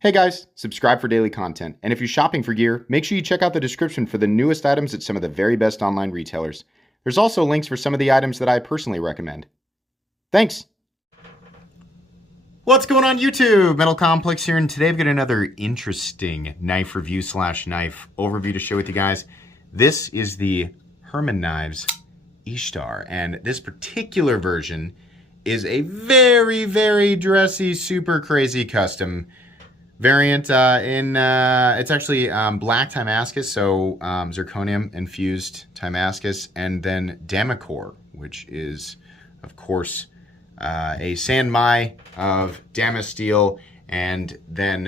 Hey guys, subscribe for daily content. And if you're shopping for gear, make sure you check out the description for the newest items at some of the very best online retailers. There's also links for some of the items that I personally recommend. Thanks! What's going on YouTube? Metal Complex here, and today I've got another interesting knife review / knife overview to share with you guys. This is the Herman Knives Ishtar, and this particular version is a very, very dressy, super crazy custom variant it's actually black Timascus, so zirconium infused Timascus, and then Damacor, which is of course a Sanmai of Damasteel, and then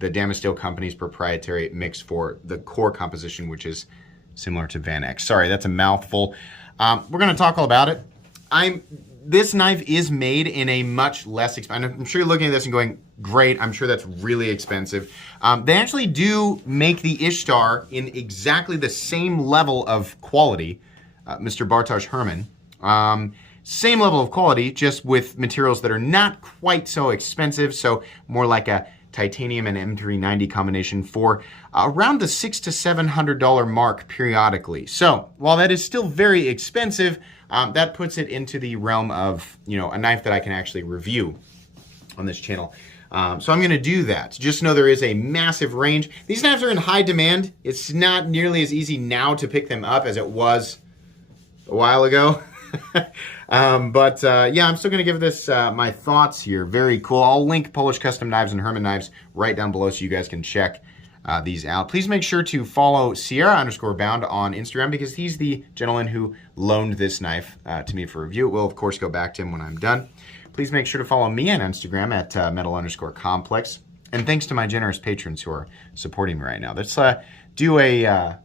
the Damasteel company's proprietary mix for the core composition, which is similar to Van X. Sorry, that's a mouthful. We're going to talk all about it. This knife is made in a much less expensive. I'm sure you're looking at this and going, great, I'm sure that's really expensive. They actually do make the Ishtar in exactly the same level of quality, Mr. Bartosz Herman. Same level of quality, just with materials that are not quite so expensive, so more like a titanium and M390 combination for around the $600 to $700 mark periodically. So while that is still very expensive, that puts it into the realm of, a knife that I can actually review on this channel. So I'm going to do that. Just know there is a massive range. These knives are in high demand. It's not nearly as easy now to pick them up as it was a while ago. Yeah, I'm still going to give this my thoughts here. Very cool. I'll link Polish Custom Knives and Herman Knives right down below so you guys can check these out. Please make sure to follow Sierra_bound on Instagram, because he's the gentleman who loaned this knife to me for review. It will, of course, go back to him when I'm done. Please make sure to follow me on Instagram at metal_complex. And thanks to my generous patrons who are supporting me right now. Let's do a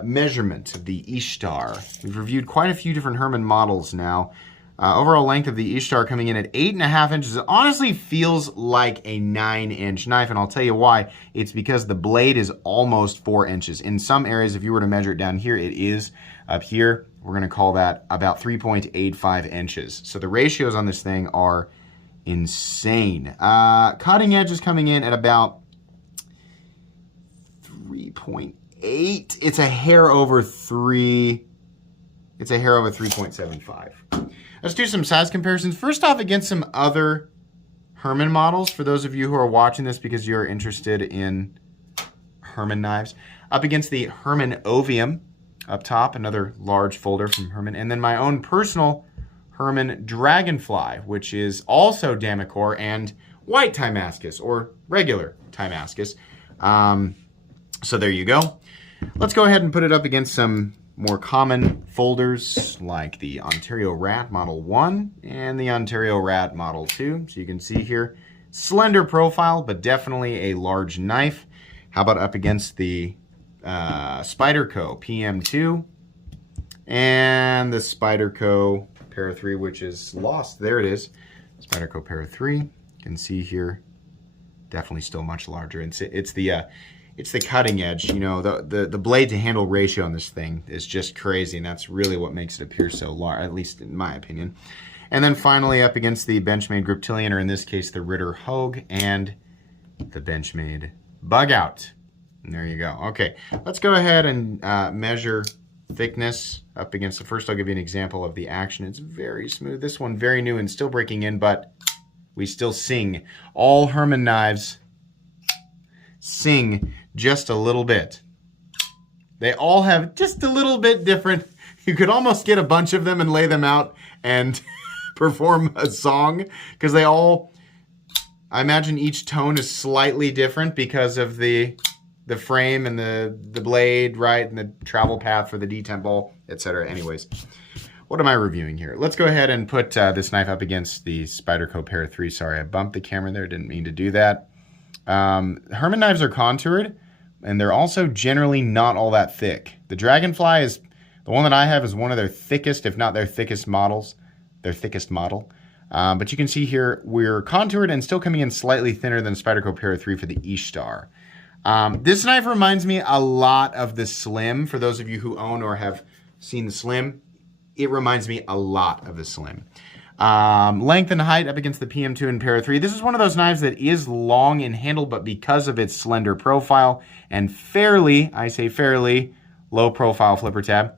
measurement of the Ishtar. We've reviewed quite a few different Herman models now. Overall length of the Ishtar coming in at 8.5 inches. It honestly feels like a 9-inch knife, and I'll tell you why. It's because the blade is almost 4 inches. In some areas, if you were to measure it down here, it is. Up here, we're going to call that about 3.85 inches. So the ratios on this thing are insane. Cutting edge is coming in at about 3.8. It's a hair over 3. It's a hair over 3.75. Let's do some size comparisons. First off, against some other Herman models, for those of you who are watching this because you're interested in Herman knives. Up against the Herman Ovium up top, another large folder from Herman. And then my own personal Herman Dragonfly, which is also Damacor and white Timascus, or regular Timascus. So there you go. Let's go ahead and put it up against some more common folders like the Ontario Rat Model 1 and the Ontario Rat Model 2. So you can see here, slender profile, but definitely a large knife. How about up against the Spyderco PM2 and the Spyderco Para 3, which is lost. There it is, Spyderco Para 3. You can see here, definitely still much larger. It's the cutting edge, the blade to handle ratio on this thing is just crazy, and that's really what makes it appear so large, at least in my opinion. And then finally up against the Benchmade Griptilian, or in this case the Ritter Hogue, and the Benchmade Bug Out. And there you go. Okay, let's go ahead and measure thickness up against the first. I'll give you an example of the action. It's very smooth. This one very new and still breaking in, but we still sing. All Herman knives sing just a little bit. They all have just a little bit different. You could almost get a bunch of them and lay them out and perform a song, because they all, I imagine each tone is slightly different because of the frame and the blade, right, and the travel path for the detent ball, etc. Anyways, what am I reviewing here? Let's go ahead and put this knife up against the Spyderco Para 3. Sorry, I bumped the camera there. Didn't mean to do that. Herman knives are contoured, and they're also generally not all that thick. The Dragonfly is, the one that I have is one of their thickest, if not their thickest models, their thickest model. But you can see here, we're contoured and still coming in slightly thinner than Spyderco Para 3 for the Ishtar. This knife reminds me a lot of the Slim. For those of you who own or have seen the Slim, it reminds me a lot of the Slim. Length and height up against the PM2 and Para 3. This is one of those knives that is long in handle, but because of its slender profile and fairly, I say fairly, low profile flipper tab,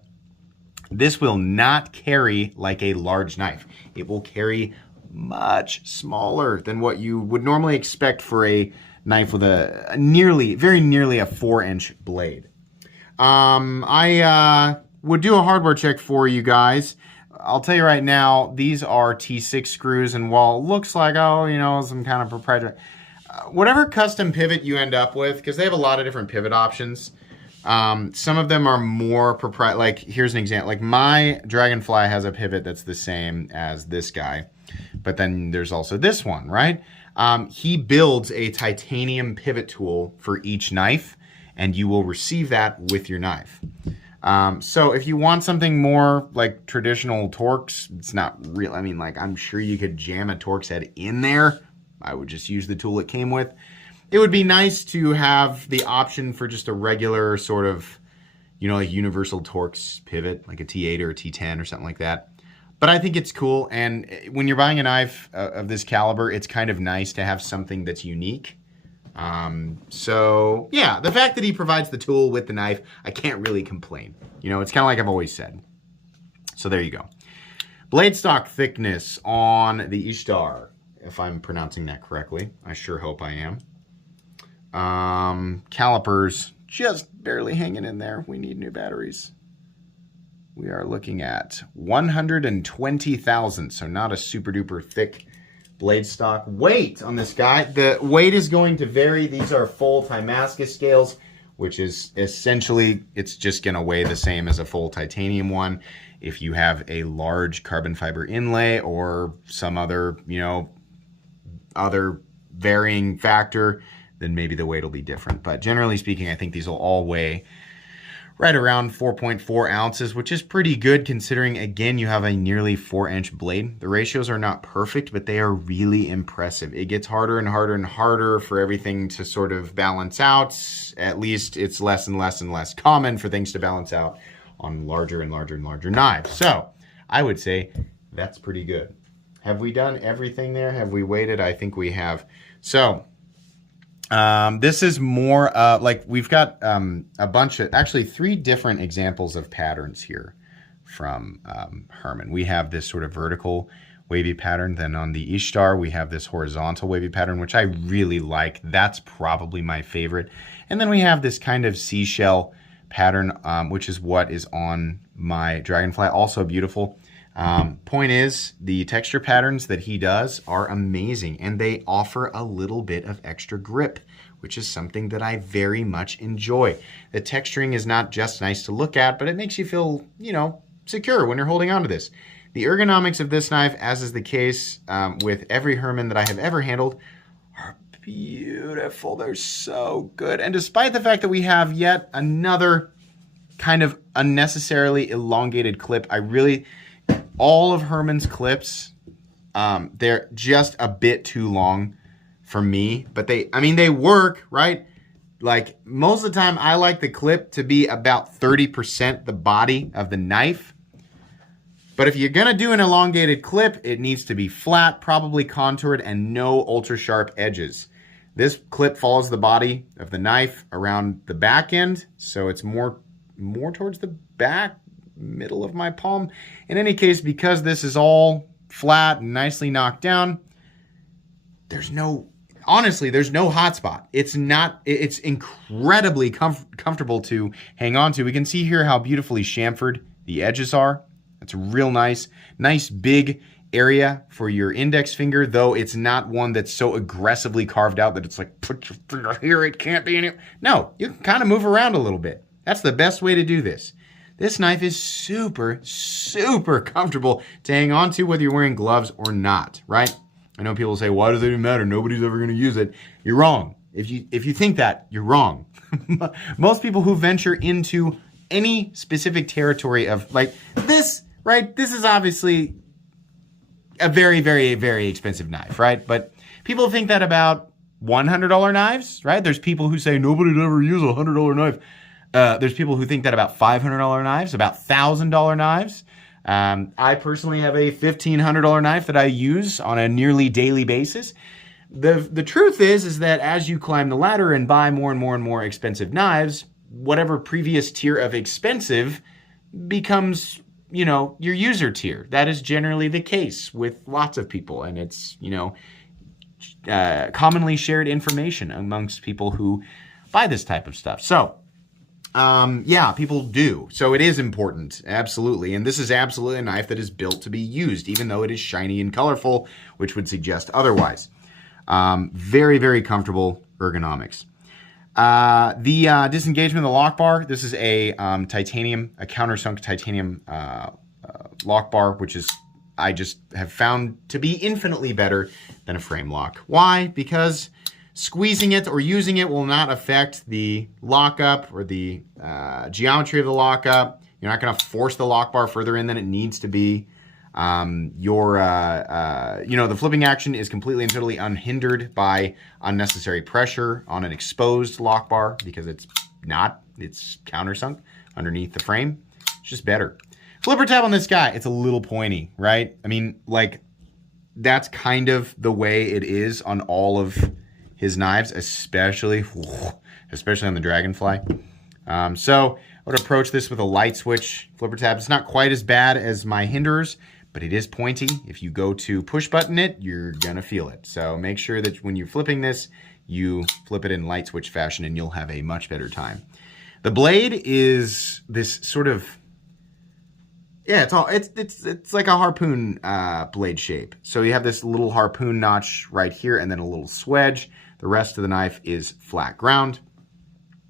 this will not carry like a large knife. It will carry much smaller than what you would normally expect for a knife with a very nearly a 4-inch blade. I would do a hardware check for you guys. I'll tell you right now, these are T6 screws, and while it looks like, oh, you know, some kind of proprietary, whatever custom pivot you end up with, because they have a lot of different pivot options, some of them are more proprietary. Like, here's an example. Like, my Dragonfly has a pivot that's the same as this guy, but then there's also this one, right? He builds a titanium pivot tool for each knife, and you will receive that with your knife. So if you want something more like traditional Torx, it's not real. I mean, like, I'm sure you could jam a Torx head in there. I would just use the tool it came with. It would be nice to have the option for just a regular sort of, you know, like universal Torx pivot, like a T8 or a T10 or something like that. But I think it's cool. And when you're buying a knife of this caliber, it's kind of nice to have something that's unique. So yeah, the fact that he provides the tool with the knife, I can't really complain. You know, it's kind of like I've always said. So there you go. Blade stock thickness on the Ishtar, if I'm pronouncing that correctly. I sure hope I am. Calipers just barely hanging in there. We need new batteries. We are looking at 120 thousandths, so not a super duper thick blade stock. Weight on this guy, the weight is going to vary. These are full Timascus scales, which is essentially, it's just going to weigh the same as a full titanium one. If you have a large carbon fiber inlay or some other, you know, other varying factor, then maybe the weight will be different. But generally speaking, I think these will all weigh right around 4.4 ounces, which is pretty good considering, again, you have a nearly 4-inch blade. The ratios are not perfect, but they are really impressive. It gets harder and harder and harder for everything to sort of balance out. At least it's less and less and less common for things to balance out on larger and larger and larger knives. So I would say that's pretty good. Have we done everything there? Have we waited? I think we have. So this is more like we've got a bunch of, actually 3 different examples of patterns here from Herman. We have this sort of vertical wavy pattern. Then on the Ishtar, we have this horizontal wavy pattern, which I really like. That's probably my favorite. And then we have this kind of seashell pattern, which is what is on my Dragonfly. Also beautiful. Point is, the texture patterns that he does are amazing, and they offer a little bit of extra grip, which is something that I very much enjoy. The texturing is not just nice to look at, but it makes you feel, you know, secure when you're holding on to this. The ergonomics of this knife, as is the case with every Herman that I have ever handled, are beautiful. They're so good. And despite the fact that we have yet another kind of unnecessarily elongated clip, all of Herman's clips, they're just a bit too long for me, but they work, right? Like, most of the time, I like the clip to be about 30% the body of the knife. But if you're gonna do an elongated clip, it needs to be flat, probably contoured, and no ultra sharp edges. This clip follows the body of the knife around the back end, so it's more towards the back, middle of my palm. In any case, because this is all flat and nicely knocked down, honestly, there's no hot spot. It's incredibly comfortable to hang on to. We can see here how beautifully chamfered the edges are. That's real nice. Nice big area for your index finger, though it's not one that's so aggressively carved out that it's like, put your finger here, it can't be any. No, you can kind of move around a little bit. That's the best way to do this. This knife is super, super comfortable to hang on to, whether you're wearing gloves or not, right? I know people say, why does it even matter? Nobody's ever going to use it. You're wrong. If you think that, you're wrong. Most people who venture into any specific territory of like this, right? This is obviously a very, very, very expensive knife, right? But people think that about $100 knives, right? There's people who say nobody'd ever use a $100 knife. There's people who think that about $500 knives, about $1,000 knives. I personally have a $1,500 knife that I use on a nearly daily basis. The truth is that as you climb the ladder and buy more and more and more expensive knives, whatever previous tier of expensive becomes, your user tier. That is generally the case with lots of people, and it's, commonly shared information amongst people who buy this type of stuff. So, yeah, people do. So it is important, absolutely. And this is absolutely a knife that is built to be used, even though it is shiny and colorful, which would suggest otherwise. Very, very comfortable ergonomics. The disengagement of the lock bar, this is a titanium, a countersunk titanium lock bar, which is, I just have found to be infinitely better than a frame lock. Why? Because squeezing it or using it will not affect the lockup or the geometry of the lockup. You're not going to force the lock bar further in than it needs to be. The flipping action is completely and totally unhindered by unnecessary pressure on an exposed lock bar because it's countersunk underneath the frame. It's just better. Flipper tab on this guy, it's a little pointy, right? I mean, like, that's kind of the way it is on all of his knives, especially on the Dragonfly. So I would approach this with a light switch flipper tab. It's not quite as bad as my Hinderers, but it is pointy. If you go to push button it, you're gonna feel it. So make sure that when you're flipping this, you flip it in light switch fashion and you'll have a much better time. The blade is this sort of, yeah, it's like a harpoon blade shape. So you have this little harpoon notch right here and then a little swedge. The rest of the knife is flat ground.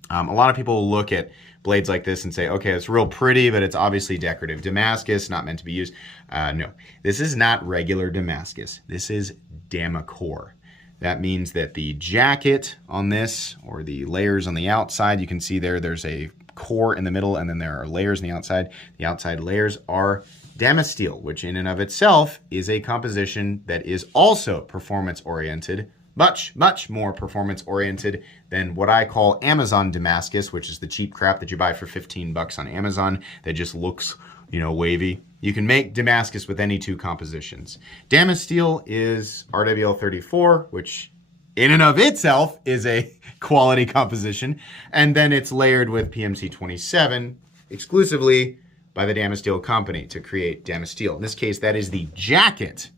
A lot of people look at blades like this and say, okay, it's real pretty, but it's obviously decorative Damascus, not meant to be used. No, this is not regular Damascus. This is Damacor. That means that the jacket on this, or the layers on the outside, you can see there's a core in the middle, and then there are layers on the outside. The outside layers are Damasteel, which in and of itself is a composition that is also performance-oriented, much, much more performance-oriented than what I call Amazon Damascus, which is the cheap crap that you buy for 15 bucks on Amazon that just looks, wavy. You can make Damascus with any two compositions. Damasteel is RWL34, which in and of itself is a quality composition, and then it's layered with PMC27 exclusively by the Damasteel company to create Damasteel. In this case, that is the jacket,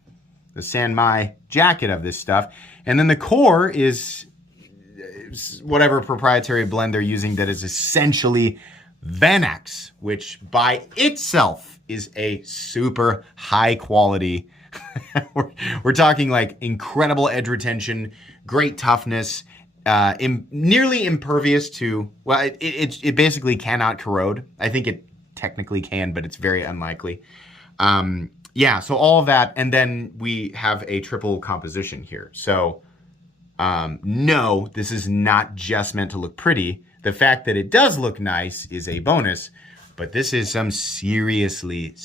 the Sanmai jacket of this stuff, and then the core is whatever proprietary blend they're using that is essentially Vanax, which by itself is a super high quality. we're talking like incredible edge retention, great toughness, nearly impervious to, well, it basically cannot corrode. I think it technically can, but it's very unlikely. Yeah, so all of that, and then we have a triple composition here. So no, this is not just meant to look pretty. The fact that it does look nice is a bonus, but this is some seriously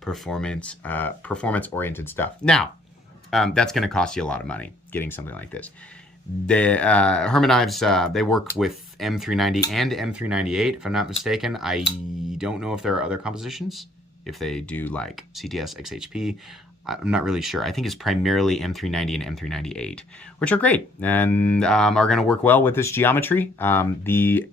performance-oriented stuff. Now, that's going to cost you a lot of money getting something like this. The Herman knives, they work with M390 and M398, if I'm not mistaken. I don't know if there are other compositions, if they do like CTS, XHP. I'm not really sure. I think it's primarily M390 and M398, which are great and are going to work well with this geometry. The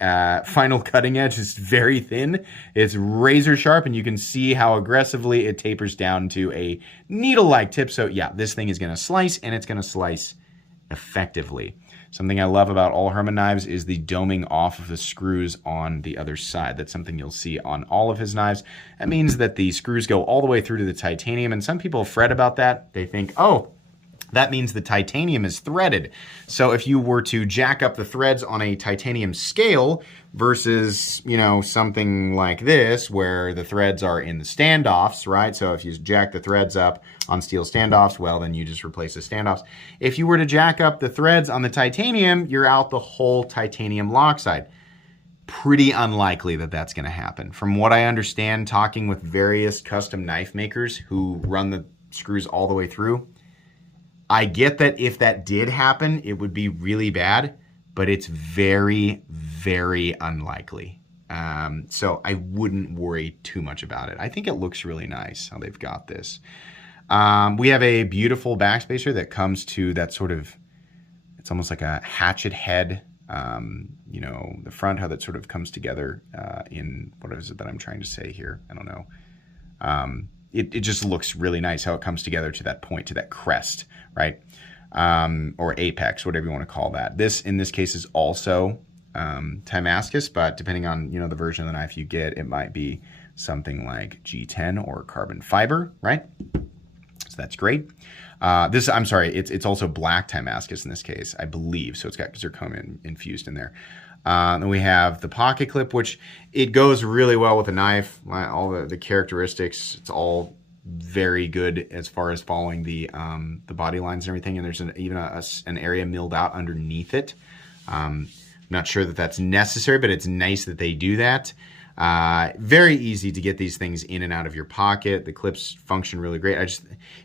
final cutting edge is very thin. It's razor sharp, and you can see how aggressively it tapers down to a needle-like tip. So yeah, this thing is going to slice, and it's going to slice effectively. Something I love about all Herman knives is the doming off of the screws on the other side. That's something you'll see on all of his knives. That means that the screws go all the way through to the titanium, and some people fret about that. They think, oh, that means the titanium is threaded. So if you were to jack up the threads on a titanium scale versus, something like this where the threads are in the standoffs, right? So if you jack the threads up on steel standoffs, well, then you just replace the standoffs. If you were to jack up the threads on the titanium, you're out the whole titanium lock side. Pretty unlikely that that's going to happen. From what I understand, talking with various custom knife makers who run the screws all the way through, I get that if that did happen, it would be really bad, but it's very, very unlikely. So I wouldn't worry too much about it. I think it looks really nice how they've got this. We have a beautiful backspacer that comes to that sort of, it's almost like a hatchet head. You know, the front, how that sort of comes together in, what is it that I'm trying to say here? I don't know. It just looks really nice how it comes together to that point, to that crest, right? Or apex, whatever you want to call that. This, in this case, is also Damascus, but depending on, you know, the version of the knife you get, it might be something like G10 or carbon fiber, right? So that's great. I'm sorry, it's also black Damascus in this case, I believe. So it's got zirconia infused in there. Then we have the pocket clip, which it goes really well with the knife. All the characteristics, it's all very good as far as following the body lines and everything. And there's even an area milled out underneath it. Not sure that that's necessary, but it's nice that they do that. Very easy to get these things in and out of your pocket. The clips function really great. It's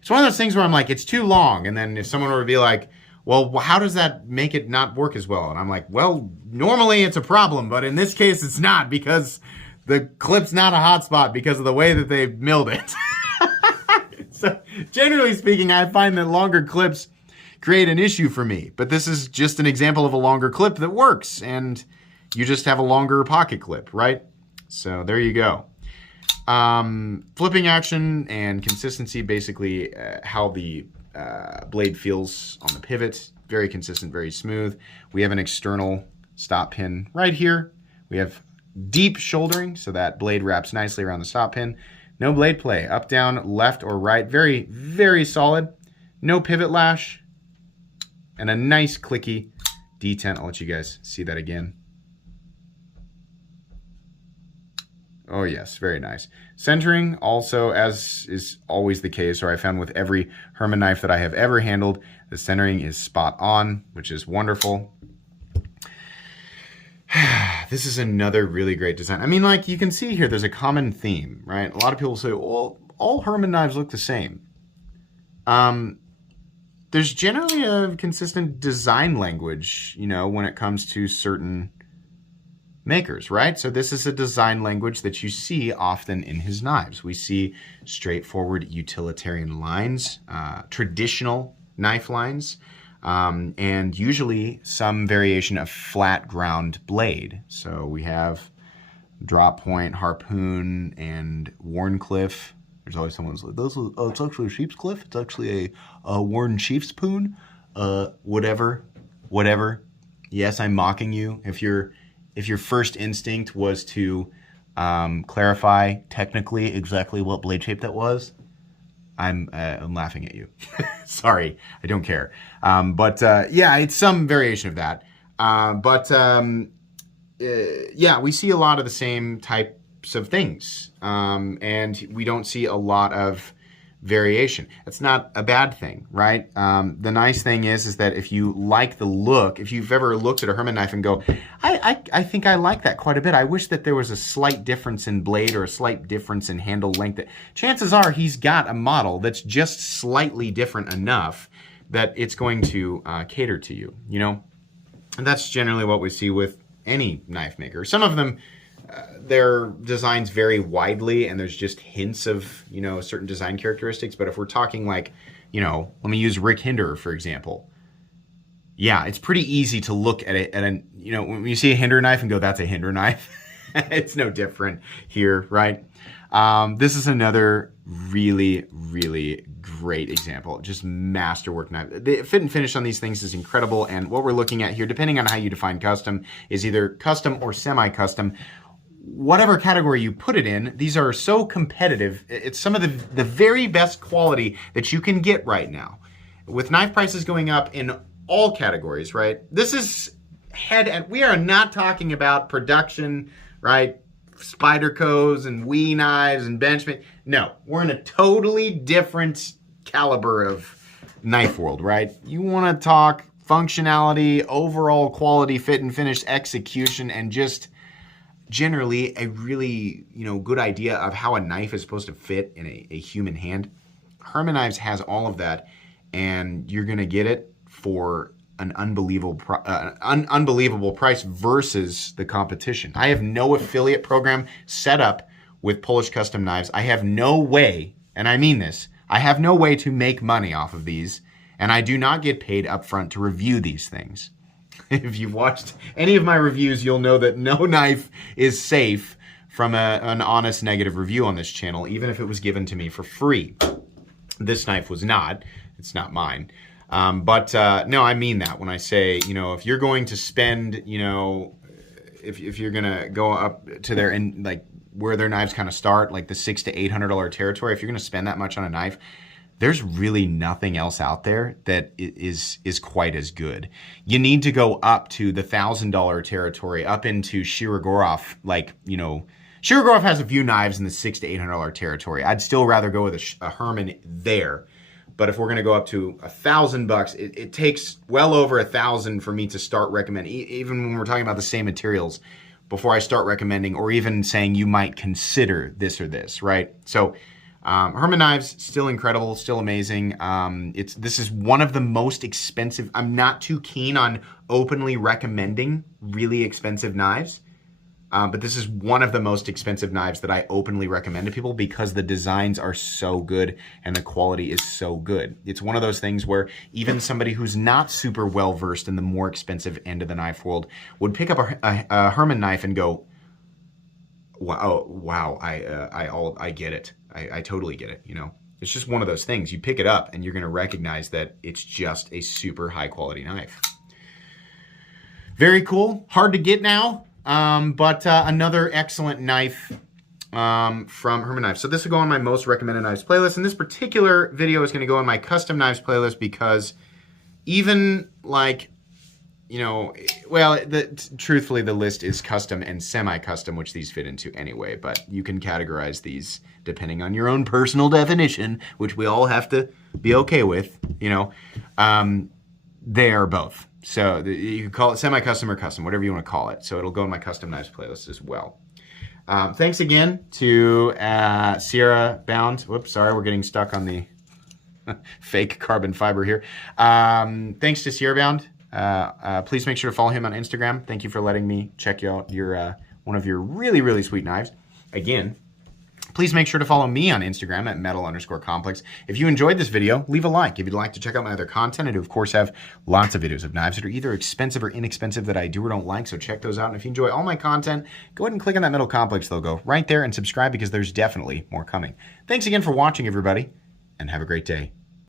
one of those things where I'm like, it's too long. And then if someone were to be like, well, how does that make it not work as well? And I'm like, well, normally it's a problem, but in this case it's not, because the clip's not a hot spot because of the way that they've milled it. So generally speaking, I find that longer clips create an issue for me, but this is just an example of a longer clip that works, and you just have a longer pocket clip, right? So there you go. Flipping action and consistency, basically how the blade feels on the pivot. Very consistent, very smooth. We have an external stop pin right here. We have deep shouldering, so that blade wraps nicely around the stop pin. No blade play, up, down, left, or right. Very, very solid. No pivot lash. And a nice clicky detent. I'll let you guys see that again. Oh yes, very nice. Centering also, as is always the case, or I found with every Herman knife that I have ever handled, the centering is spot on, which is wonderful. This is another really great design. I mean, like you can see here, there's a common theme, right? A lot of people say, well, all Herman knives look the same. There's generally a consistent design language, you know, when it comes to certain makers, right? So this is a design language that you see often in his knives. We see straightforward utilitarian lines, traditional knife lines, and usually some variation of flat ground blade. So we have drop point, harpoon, and Wharncliffe. There's always someone's like, oh, it's actually a sheep's cliff. It's actually a worn sheep's poon. Whatever. Yes, I'm mocking you. If your first instinct was to clarify technically exactly what blade shape that was, I'm laughing at you. Sorry, I don't care. Yeah, it's some variation of that. Yeah, we see a lot of the same types of things, and we don't see a lot of variation. It's not a bad thing, right? The nice thing is that if you like the look, if you've ever looked at a Herman knife and go, I think I like that quite a bit. I wish that there was a slight difference in blade or a slight difference in handle length. Chances are he's got a model that's just slightly different enough that it's going to cater to you, you know? And that's generally what we see with any knife maker. Some of them, their designs vary widely, and there's just hints of, you know, certain design characteristics. But if we're talking like, you know, let me use Rick Hinder, for example. Yeah, it's pretty easy to look at it, you know, when you see a Hinder knife and go, that's a Hinder knife. It's no different here, right? This is another really, really great example. Just masterwork knife. The fit and finish on these things is incredible. And what we're looking at here, depending on how you define custom, is either custom or semi-custom. Whatever category you put it in, these are so competitive. It's some of the very best quality that you can get right now. With knife prices going up in all categories, right? This is we are not talking about production, right? Spydercos and Wee knives and Benchmade. No, we're in a totally different caliber of knife world, right? You want to talk functionality, overall quality, fit and finish, execution, and just generally a really, you know, good idea of how a knife is supposed to fit in a human hand. Herman Knives has all of that, and you're going to get it for an unbelievable price versus the competition. I have no affiliate program set up with Polish Custom Knives. I have no way, and I mean this, I have no way to make money off of these, and I do not get paid upfront to review these things. If you've watched any of my reviews, you'll know that no knife is safe from an honest negative review on this channel, even if it was given to me for free. This knife was not. It's not mine. No, I mean that when I say, if you're going to spend, if you're going to go up to their, like where their knives kind of start, like the $600 to $800 territory, if you're going to spend that much on a knife, there's really nothing else out there that is quite as good. You need to go up to the $1,000 territory, up into Shirogorov, Shirogorov has a few knives in the $600 to $800 territory. I'd still rather go with a Herman there. But if we're going to go up to $1,000, it takes well over $1,000 for me to start recommending, even when we're talking about the same materials, before I start recommending or even saying you might consider this or this, right? So Herman knives, still incredible, still amazing. This is one of the most expensive. I'm not too keen on openly recommending really expensive knives. But this is one of the most expensive knives that I openly recommend to people because the designs are so good and the quality is so good. It's one of those things where even somebody who's not super well versed in the more expensive end of the knife world would pick up a Herman knife and go, wow, I get it. I totally get it. It's just one of those things. You pick it up and you're going to recognize that it's just a super high quality knife. Very cool. Hard to get now. But another excellent knife from Herman Knives. So this will go on my most recommended knives playlist, and this particular video is going to go on my custom knives playlist because even truthfully the list is custom and semi-custom, which these fit into anyway, but you can categorize these depending on your own personal definition, which we all have to be okay with, they are both. So you can call it semi-custom or custom, whatever you want to call it. So it'll go in my custom knives playlist as well. Thanks again to Sierra Bound. Whoops, sorry, we're getting stuck on the fake carbon fiber here. Thanks to Sierra Bound. Please make sure to follow him on Instagram. Thank you for letting me check out your one of your really, really sweet knives. Again, please make sure to follow me on Instagram at metal_complex. If you enjoyed this video, leave a like. If you'd like to check out my other content, I do, of course, have lots of videos of knives that are either expensive or inexpensive that I do or don't like, so check those out. And if you enjoy all my content, go ahead and click on that Metal Complex logo right there and subscribe because there's definitely more coming. Thanks again for watching, everybody, and have a great day.